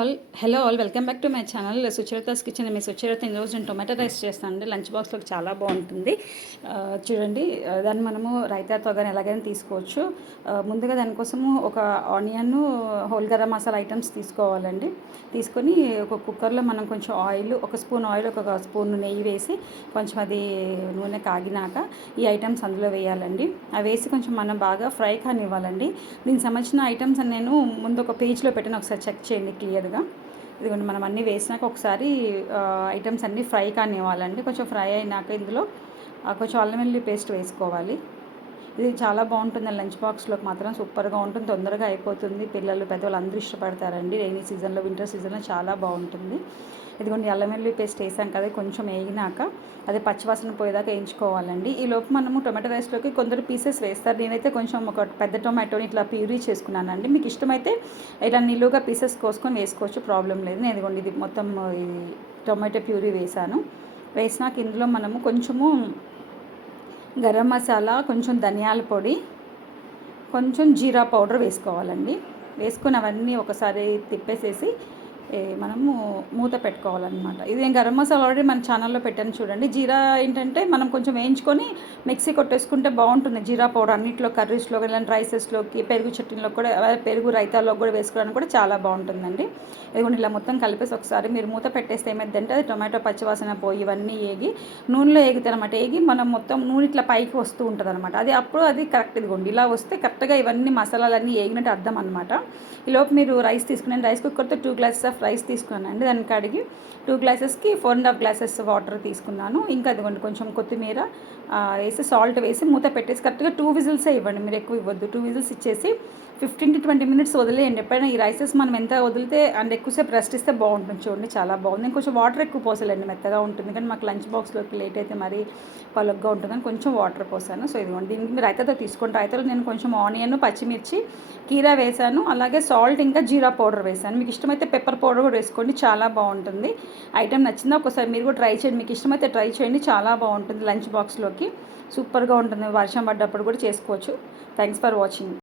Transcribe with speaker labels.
Speaker 1: All hello all welcome back to my channel Sucharita's kitchen మీ సుచరిత ఈరోజు నేను tomato rice చేస్తాను అండి లంచ్ బాక్స్లోకి చాలా బాగుంటుంది. చూడండి దాన్ని మనము రైతాతో కానీ ఎలాగైనా తీసుకోవచ్చు. ముందుగా దానికోసము ఒక onion whole garam masala items తీసుకోవాలండి. తీసుకొని ఒక కుక్కర్లో మనం కొంచెం ఆయిల్ ఒక స్పూన్ ఆయిల్ ఒక స్పూన్ నెయ్యి వేసి కొంచెం అది నూనె కాగినాక ఈ ఐటమ్స్ అందులో వేయాలండి. అవి వేసి కొంచెం మనం బాగా ఫ్రై కానివ్వాలండి. దీనికి సంబంధించిన ఐటమ్స్ అని నేను ముందు ఒక పేజ్లో పెట్టిన ఒకసారి చెక్ చేయండి క్లియర్ క్లియర్గా ఇదిగోండి మనం అన్నీ వేసినాక ఒకసారి ఐటమ్స్ అన్నీ ఫ్రై కానివ్వాలండి. కొంచెం ఫ్రై అయినాక ఇందులో కొంచెం అల్లం వెల్లుల్లి పేస్ట్ వేసుకోవాలి. ఇది చాలా బాగుంటుంది. లంచ్ బాక్స్లోకి మాత్రం సూపర్గా ఉంటుంది. తొందరగా అయిపోతుంది. పిల్లలు పెద్దవాళ్ళు అందరూ ఇష్టపడతారండి. రైనీ సీజన్లో వింటర్ సీజన్లో చాలా బాగుంటుంది. ఇదిగోండి అల్లం వెల్లుల్లి పేస్ట్ వేసాం కదా కొంచెం వేగినాక అది పచ్చివాసన పోయేదాకా వేయించుకోవాలండి. ఈ లోపు మనము టొమాటో రైస్లోకి కొందరు పీసెస్ వేస్తారు. నేనైతే కొంచెం ఒక పెద్ద టొమాటోని ఇట్లా ప్యూరీ చేసుకున్నానండి. మీకు ఇష్టమైతే ఇలా నిలువుగా పీసెస్ కోసుకొని వేసుకోవచ్చు. ప్రాబ్లం లేదు. నేను ఇదిగోండి ఇది మొత్తం ఇది టొమాటో ప్యూరీ వేసాను. వేసినాక ఇందులో మనము కొంచెము గరం మసాలా కొంచెం ధనియాల పొడి కొంచెం జీరా పౌడర్ వేసుకోవాలండి. వేసుకుని అవన్నీ ఒకసారి తిప్పేసేసి మనము మూత పెట్టుకోవాలన్నమాట. ఇది నేను గరం మసాలా ఆల్రెడీ మన ఛానల్లో పెట్టాను చూడండి. జీరా ఏంటంటే మనం కొంచెం వేయించుకొని మిక్సీ కొట్టేసుకుంటే బాగుంటుంది. జీరా పౌడర్ అన్నింటిలో కర్రీస్లో ఇలాంటి రైసెస్లోకి పెరుగు చట్నీలో కూడా అదే పెరుగు రైతాల్లో కూడా వేసుకోవడానికి కూడా చాలా బాగుంటుందండి. ఇదిగోండి ఇలా మొత్తం కలిపేసి ఒకసారి మీరు మూత పెట్టేస్తే ఏమైందంటే అది టొమాటో పచ్చివాసన పోయి ఇవన్నీ ఏగి నూనెలో ఏగుతాయి అనమాట ఏగి మనం మొత్తం నూనె ఇట్లా పైకి వస్తూ ఉంటుంది అనమాట అది అప్పుడు అది కరెక్ట్ ఇదిగోండి. ఇలా వస్తే కరెక్ట్గా ఇవన్నీ మసాలాలన్నీ ఏగినట్టు అర్థం అనమాట ఈలోపు మీరు రైస్ తీసుకునే రైస్ కుక్కర్తో టూ గ్లాసెస్ ఆఫ్ రైస్ తీసుకున్నానండి. దాన్ని కడిగి two గ్లాసెస్కి four and half glasses water తీసుకున్నాను. ఇంకా అదిగోండి కొంచెం కొత్తిమీర వేసి సాల్ట్ వేసి మూత పెట్టేసి కరెక్ట్గా టూ విజిల్సే ఇవ్వండి. మీరు ఎక్కువ ఇవ్వద్దు. టూ విజిల్స్ ఇచ్చేసి ఫిఫ్టీన్ టు ట్వంటీ మినిట్స్ వదిలేయండి. ఎప్పుడైనా ఈ రైసెస్ మనం ఎంత వదిలితే అండ్ ఎక్కువసేపు రెస్ట్ ఇస్తే బాగుంటుంది చూడండి. చాలా బాగుంది. నేను కొంచెం వాటర్ ఎక్కువ పోసాలండి మెత్తగా ఉంటుంది. కానీ మాకు లంచ్ బాక్స్లోకి లేట్ అయితే మరీ పలుగ్గా ఉంటుందని కొంచెం వాటర్ పోసాను. సో ఇదిగోండి. దీనికి మీరు రైతాతో తీసుకోండి రైతాలో నేను కొంచెం ఆనియన్ పచ్చిమిర్చి కీరా వేసాను. అలాగే సాల్ట్ ఇంకా జీరా పౌడర్ వేసాను. మీకు ఇష్టమైతే పెప్పర్ పౌడర్ పౌడర్ కూడా వేసుకోండి చాలా బాగుంటుంది. ఐటెం నచ్చిందా ఒకసారి మీరు కూడా ట్రై చేయండి. మీకు ఇష్టమైతే ట్రై చేయండి చాలా బాగుంటుంది లంచ్ బాక్స్లోకి. సూపర్గా ఉంటుంది వర్షం పడ్డప్పుడు కూడా చేసుకోవచ్చు. Thanks for watching.